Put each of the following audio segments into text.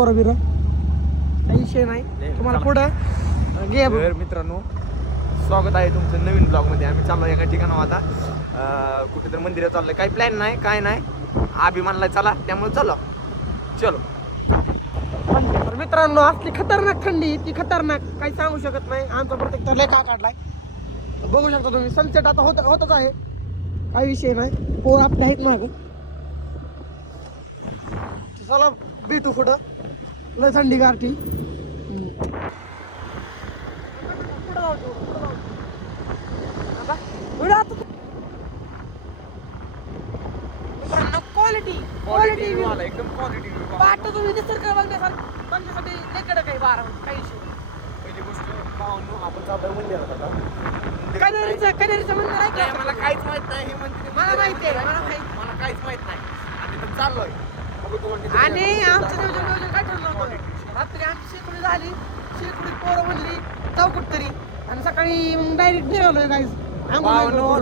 काही विषय नाही तुम्हाला पुढं तर मित्रांनो, स्वागत आहे तुमचं नवीन ब्लॉगमध्ये. आम्ही चाललो एका ठिकाणावर आता कुठेतरी मंदिरात चाललोय. काही प्लॅन नाही, काय नाही, अभिमानला चला, त्यामुळे चलो. तर मित्रांनो, असली खतरनाक थंडी, ती खतरनाक काही सांगू शकत नाही. आमचा प्रत्येक तर लेखा काढलाय, बघू शकता तुम्ही. सनसेट आता होतच आहे, काही विषय नाही. पोर आपले आहेत माग. चला भेटू कुठं लय थंडी गारठी. क्वालिटी एकदम क्वालिटी. वाटत तुम्ही निसर्ग बघण्यासाठी लेकडं काही बारा काही विषय. पहिली गोष्ट पाहून आपण चाललोय मंदिरात आता. कनेरीचं मंदिर आहे का? मला काहीच माहित नाही हे मंदिर. मला माहिती आहे, मला काहीच माहित नाही. आणि तिथं चाललोय. आणि आमचं नियोजन काय ठरलं होतं, रात्री आमची शेकोडी झाली, शेकोडी पोरं म्हणली जाऊ कुठतरी, आणि सकाळी मग डायरेक्ट निघालोय गाईज.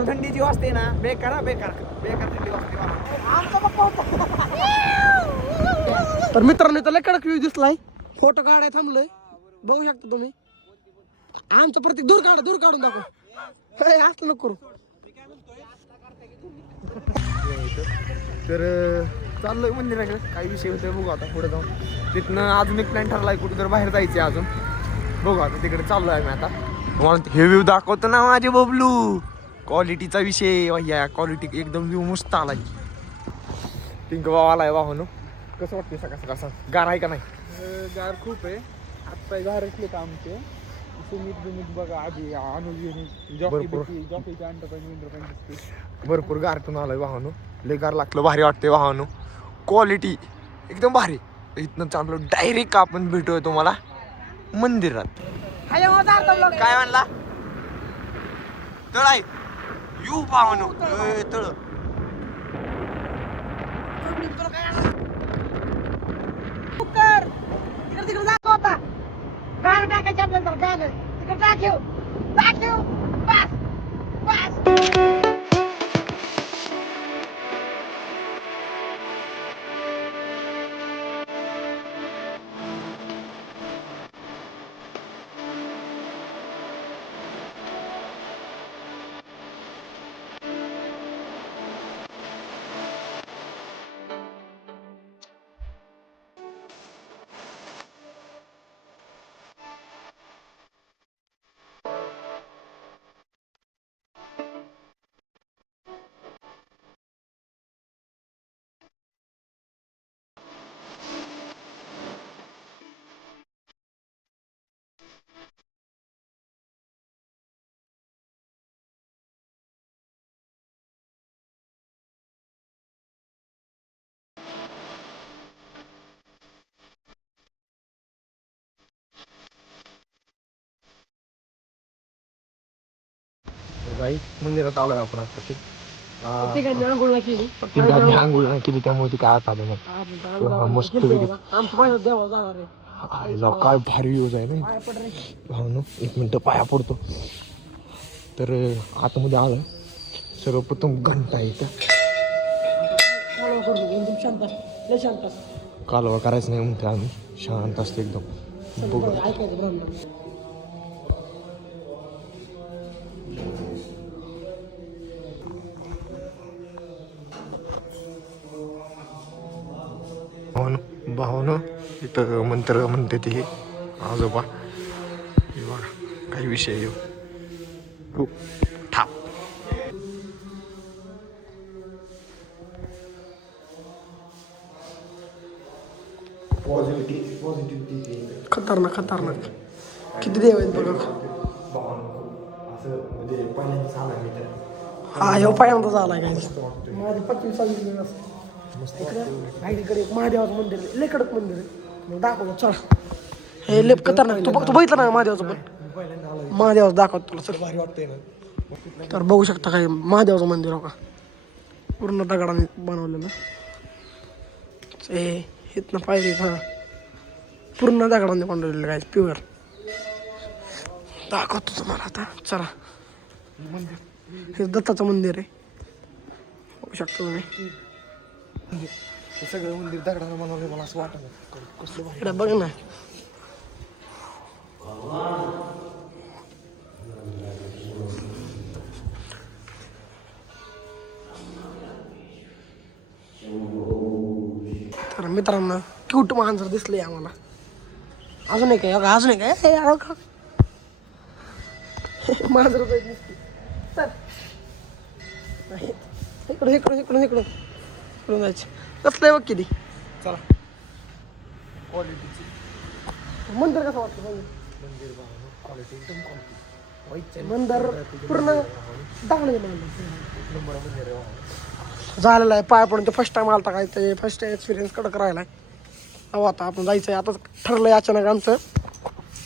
थंडी जी वाजते ना, बेकार थंडी वाजते. आमचा पप्पा होता. तर मित्रांनो, इथं लय कडक व्ह्यू दिसलाय. फोटो काढाय थांबलोय, बघू शकता तुम्ही. आमचं प्रत्येक दूर काढून दाखव. असं नको करू. तर चाललोय मंदिराकडे, काही विषय होतोय, बघू आता पुढे जाऊन. तिथनं अजून एक प्लॅन ठरलाय, कुठे तर बाहेर जायचंय अजून. बघू आता, तिकडे चाललोय आम्ही आता. तुम्हाला हे व्ह्यू दाखवतो ना माझे बबलू. क्वालिटीचा विषय भैया, क्वालिटी एकदम व्ह्यू मस्त आलाय. पिंक बाबा आलाय वाहनो. कसं वाटतंय सकाळ गार आहे का नाही? गार खूप आहे. आत्ता गार असले का आमचे सुमित बघा आधी अनुज जॉकीचे अंडर भरपूर गारठून आलाय वाहनो. लय गार लागलं, भारी वाटतंय वाहनो. क्वालिटी एकदम भारी. इथनं चाललो डायरेक्ट आपण भेटूया तुम्हाला मंदिरात. काय म्हणला? तळ आहे यू पाहनो तळ. तिकडे जातो आता. गाणं टाकायचं आपल्याला, गाणं तिकडे टाकू बस. मंदिरात आलोय आपण आता. तिघांनी आंघोळ केली, आंघोळ केली, त्यामुळे ती काय आता मस्त आमचं देवा जाणार आहे. काय भारी व्ह्यूज आहे ना भावनो. एक मिनिट पाया पडतो. तर आतमध्ये आलं. सर्वप्रथम घंटा आहे इथं. शांत कालवा करायचं नाही म्हणते आम्ही, शांत असते एकदम. बघू ऐकायचं ब्राह्मण. भावनो इथं मंत्र म्हणते ते आजोबा. हे बघा काही विषय येऊ खूप ठाप. खतरनाक किती देव आहेत बघा. असं म्हणजे पहिल्यांदा झाला मी तर. हा ह्यो पहिल्यांदा झालाय काय. माझी 25 एक महादेवाचं मंदिर आहे, लय कडक मंदिर आहे. मग दाखवतो चला. हे लेप खतरनाक. तू बघितलं ना महादेवाचं? पण महादेवाचं दाखवतो तुला सर, भारी वाटतंय ना. तर बघू शकता काय महादेवाचं मंदिर हो का, पूर्ण दगडाने बनवलेलं. हे इथनं पायरी हा पूर्ण दगडाने बनवलेलं काय, प्युअर. दाखवतो तुम्हाला आता चला. हे दत्ताचं मंदिर आहे, बघू शकता तुम्ही. हे सगळं मंदिर दगडानं बनवलं मला असं वाटत कसलं भारी. इकडे बघ ना. तर मित्रांनो क्यूट मांजर दिसले आम्हाला. अजून एक आहे, अजून एक आहे. मांजर चल इकडून इकडून इकडून इकडून इकडून जायचं. कसलं आहे बघ किती. चला क्वालिटीची मंदिर कसं वाटतं मंदिर क्वालिटी एकदम क्वालिटी मंदिर पूर्ण दाखवलं नंबर मंदिर झालेलं आहे. पाय पडून ते फर्स्ट टाइम आलता काय ते फर्स्ट एक्सपिरियन्स कडक राहिला आहे. आता आपण जायचं आहे. आता ठरलंय अचानक आमचं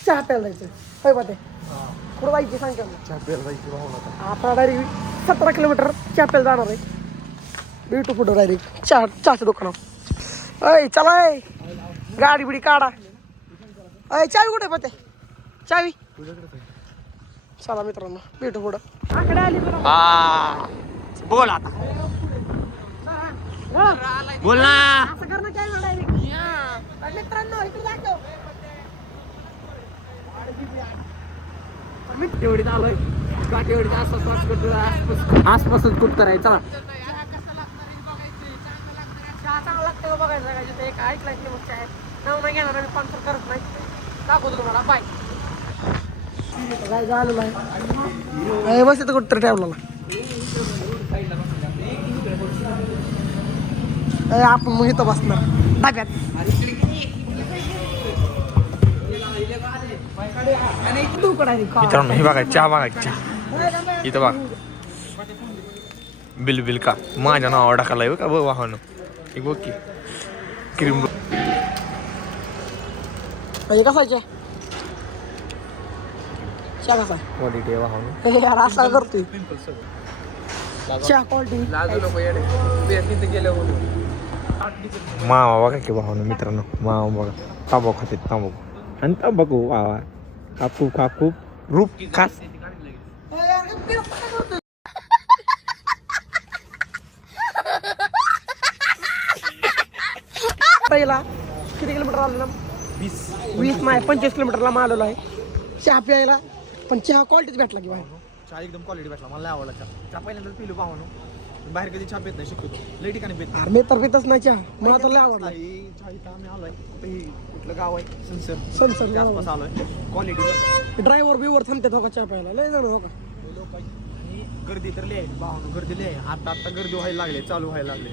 चहा प्यायला जायचं. होय बा ते कुठं जायची सांगते चहा प्यायला जायची भावना. आता डायरेक्ट 17 किलोमीटर चहा प्यायला जाणार आहे. भेटू पुढं डायरेक्ट चहाच्या दुकानावर. अय चला गाडी बिडी काढा. अय चावी कुठे पते चावी. चला मित्रांनो भेटू पुढं. आकडे आली बोल आता बोल ना. असं करणं काय म्हणायचं मित्रांनो इकडे दाखव. मी तेवढी आलोय तेवढी आसपासच कुठ करायचं. चला चांगला लागतं बघायचं. एक ऐकलाय की मग काय नऊ नाही घेणार आम्ही स्पॉन्सर करत नाही. दाखवतो तुम्हाला बाय. काय झालं नाही बस येतं कुठं ठेवला. आपण मग इथं बसणार डाब्यात. मित्रांनो हे बघा चहा बघायची चहा इथं बघा. बिल बिल का माझ्या नावावर टाकायला का बघ वाहन एक बघ की क्रीम. कसा चहा कसा क्वालिटी आहे वाहन. यार असा करतोय चहा क्वालिटी. मावा बघा की वाहन मित्रांनो. मावा बघा तांबाखू खाते तांबाखू आणि तांबाखू वावा काकू काकू रूप खास. पहिला किती किलोमीटर आलो ना. 20 नाही 25 किलोमीटरला मारलेलो आहे चहा प्यायला. पण चहा क्वालिटीच भेटला की बाहेर. चहा एकदम क्वालिटी भेटला मला लय आवडला. चहा पहिल्यांदाच पिलो पाहून बाहेर कधी चहा पेत नाही शक्यतो लई ठिकाणी पेत नाही. मी तर पितच नाही चहा. मला तर लय आवडला. चहा इथं आम्ही आलोय कुठलं गाव आहे संसर सनसन आसपास आलोय. क्वालिटी ड्रायव्हर बिवर थांबतात हो का चहा प्यायला. लय जण हो का. आणि गर्दी तर लय आहे भावनो गर्दी लय आहे. आता गर्दी व्हायला लागले चालू व्हायला लागले.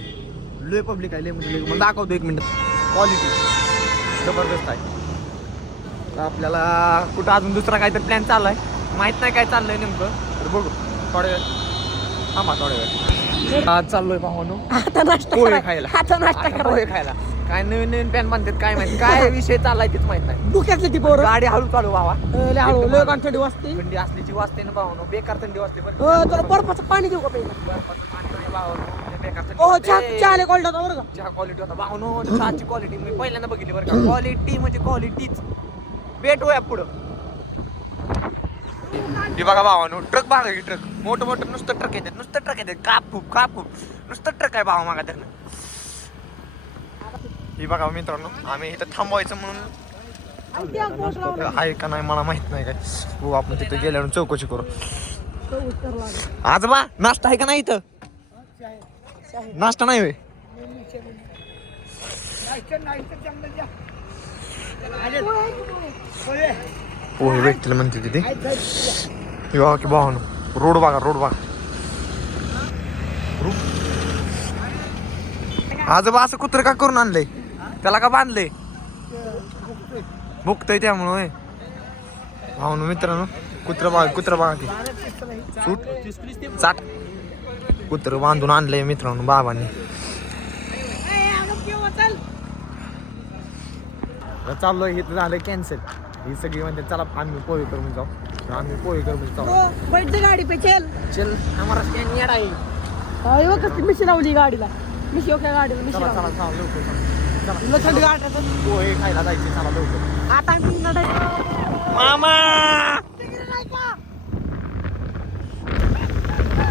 लय पब्लिक आहे लय म्हणजे मला दाखवतो 1 मिनिट. क्वालिटी जबरदस्त आहे. तर आपल्याला कुठं अजून दुसरा काहीतरी प्लॅन चालू आहे. माहित नाही काय चाललंय नेमकं तर बघू थोड्या वेळ थांबा थोड्या वेळ. आज चाललोय पाहुणो आता नाश्ता पोहे खायला. आता नाश्ता आता पोहे खायला. काय नवीन नवीन प्लॅन बांधतात काय माहिती काय विषय चाललाय तेच माहित नाही. डोक्यातली ती पोरं गाडी हळू चालू व्हावा. लय हळू लय थंडी वाजते. थंडी असल्याची वाजते ना भावानो बेकार थंडी वाजते. पण तुला बर्फाचं पाणी देऊ का पहिला. बेकार थंडी हो वाजते. चहा क्वालिटी होता बरं का. चहा क्वालिटी होता भावनो. चहाची क्वालिटी मी पहिल्यांदा बघितली बरं का. क्वालिटी म्हणजे क्वालिटीच. भेटूया पुढं. हे बघा भावानो ट्रक बघा की ट्रक मोठं मोठं नुसतं ट्रक येतात नुसतं ट्रक येतात कापूप कापूप नुसतं ट्रक आहे भावा मागा तर. हे बघा मित्रांनो आम्ही इथं थांबवायचं म्हणून आहे का नाही मला माहित नाही काय. हो आपण तिथं गेल्यावर चौकशी करू. आजोबा नाश्ता आहे का नाही इथं. नाश्ता नाही होय. पोहे भेटतील म्हणते तिथे. हे बघा की भावानो रोड बघा रोड बघा. आजोबा असं कुत्र का करून आणलंय त्याला का बांधलंय. भुकतय त्यामुळे भावानो मित्रांनो. कुत्र बघा की सूट चाट कुत्र बांधून आणलंय मित्रांनो बाबांनी. चाललोय हे झालं कॅन्सल. ही सगळी म्हणते चला आम्ही पोहे करून जाऊ. आम्ही पोहे करून जाऊ. बैठ जा गाडी पे चल. चल आम्हाला स्टँड येणार आहे. अरे कसली मिशी लावली गाडीला. मिशी ओके गाडीला मिशी चला लावली. चला चला लवकर चला. थंडी गाडी पोहे खायला जायचे चला लवकर. आता मी मामा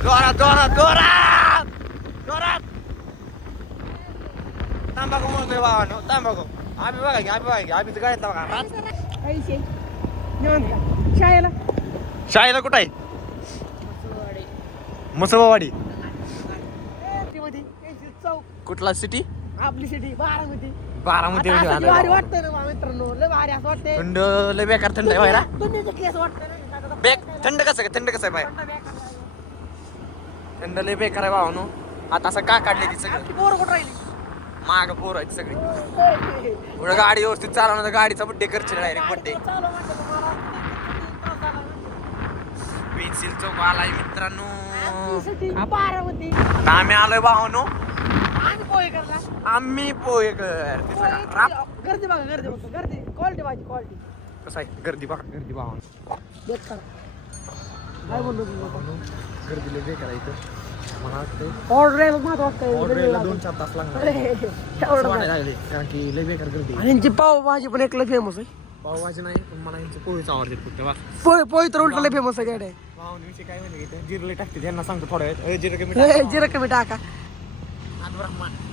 जोरात जोरात जोरात जोरात. भावानो थांब बघू आम्ही बघा की आम्ही तर गाडीतला बघा शाळेला शाळेला कुठं आहे मुसवावाडी चौक कुठला सिटी आपली सिटी बारामती बारामती आता असं भारी वाटतंय ना मित्रांनो लय भारी असं वाटतंय थंड लय बेकार थंड आहे बाहेर दुनियाचं केस वाटतंय ना थंड कसं आहे बाहेर थंड लय बेकार आहे भावानो आता असं का काढले ती सगळं पोर कुठं राहिली माग पोर आहेत सगळी पुढे गाडी व्यवस्थित चालवणार तर गाडीचा बड्डे करशील डायरेक्ट बड्डे पेन्सिल चौक आलाय मित्रांनो बारामती आता आम्ही आलोय भावानो आणि पोहे करला आम्ही पोहेकर गर्दी बघा गर्दी क्वालिटी पाहिजे क्वालिटी कसं आहे गर्दी भावानो बेकार काय बोललो गर्दी लय बेकार आहे इथं मला वाटतं ऑर्डर यायला महत्वाचं ऑर्डरला 2-4 तास लागणार वाटायला लागले कारण की लय बेकार गर्दी आणि यांची पावभाजी पण एकला फेमस आहे पावभाजी नाही पण मला यांचे पोहेच आवडते फक्त वा पोहे तर उलट लय फेमस आहे गाड्या भावानो विषय काय माहिती का जिरले टाकते त्यांना सांगतो थोड्या वेळ जिरं कमी जिरा कमी टाका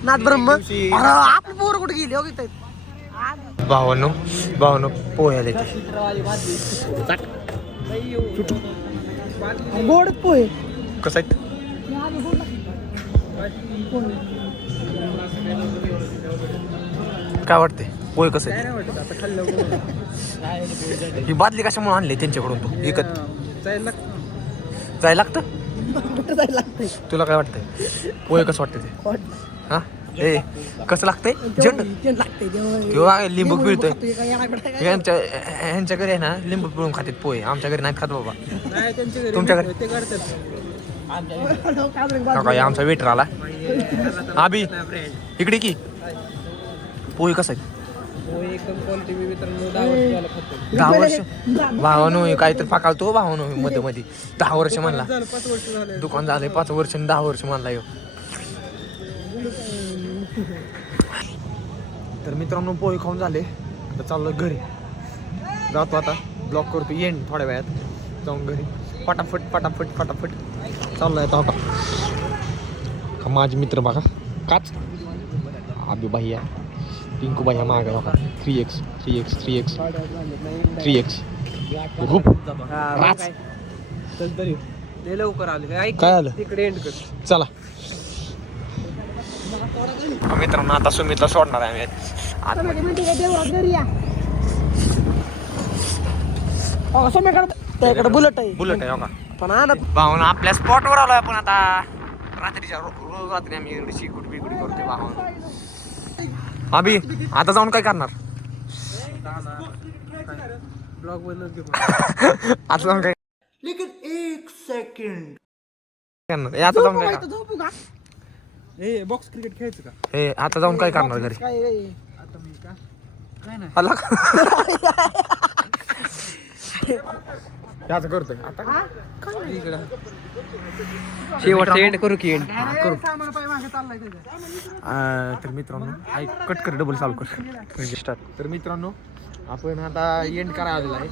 नाथ ब्रह्म अरे आपली पोरं कुठे गेली हो इथं भावानो पोहे देते गोड पोहे कसं आहे काय वाटते पोहे कसं आहे ही बादली कशामुळे आणली त्यांच्याकडून तू विकत जायला लागतं तुला काय वाटतंय पोहे कसं वाटतं ते हा ए कसं लागतंय झंड लागते किंवा लिंबू पिळतोय यांच्या घरी आहे ना लिंबू पिळून खातात पोहे आमच्या घरी नाही खात बाबा तुमच्या घरी काय आमचा वेटर आला आबी इकडे की पोहे कसं आहे एकदम क्वालिटी मित्रांनो 10 वर्ष भावानो काहीतरी फाकालतो भावानो मध्ये 10 वर्ष म्हणला 5 वर्ष झाले दुकान झालंय 5 वर्ष आणि 10 वर्ष म्हणला यो तर मित्रांनो पोहे खाऊन झाले आता चाललो घरी जातो आता ब्लॉक करतो येईन थोड्या वेळात जाऊन घरी फटाफट चाललोय आता माझे मित्र बघा काच आबी भैया पिंकू भैया माग बघा 3x रूप राज चल तरी लय लवकर आले काय आलं तिकडे एंड कर चला मित्रांनो आता सुमितला सोडणार आहे आम्ही त्याकडे बुलेट आहे बुलेट आहे हो का पण आणत भाऊन आपल्या स्पॉटवर आलोय आपण आता रात्रीच्या रोज रात्री आम्ही एवढी शिकुट बिकुटी करतोय भाऊन अभि आता जाऊन काय करणार ब्लॉग बनवून घेऊ आता जाऊन काय लेकिन 1 सेकंड करणार आता जाऊन काय करणार? झोपू का ए बॉक्स क्रिकेट खेळायचं का हे आता जाऊन काय करणार घरी काय आता मी का काय नाही आला का? याचं करतोय आता इकडं शेवटचं एंड करू की एंड सामान पाय मागे चाललाय त्याच्या तर मित्रांनो कट कर डबल चालू कर स्टार्ट तर मित्रांनो आपण आता एंड करायला आलेला आहे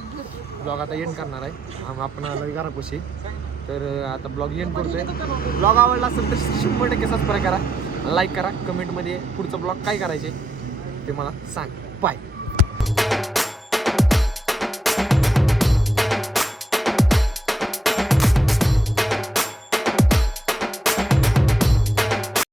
ब्लॉग आता एंड करणार आहे आपण आलो घरापाशी तर आता ब्लॉग एंड करतोय ब्लॉग आवडला असेल तर 100% सबस्क्राईब करा लाईक करा कमेंटमध्ये पुढचं ब्लॉग काय करायचे ते मला सांग बाय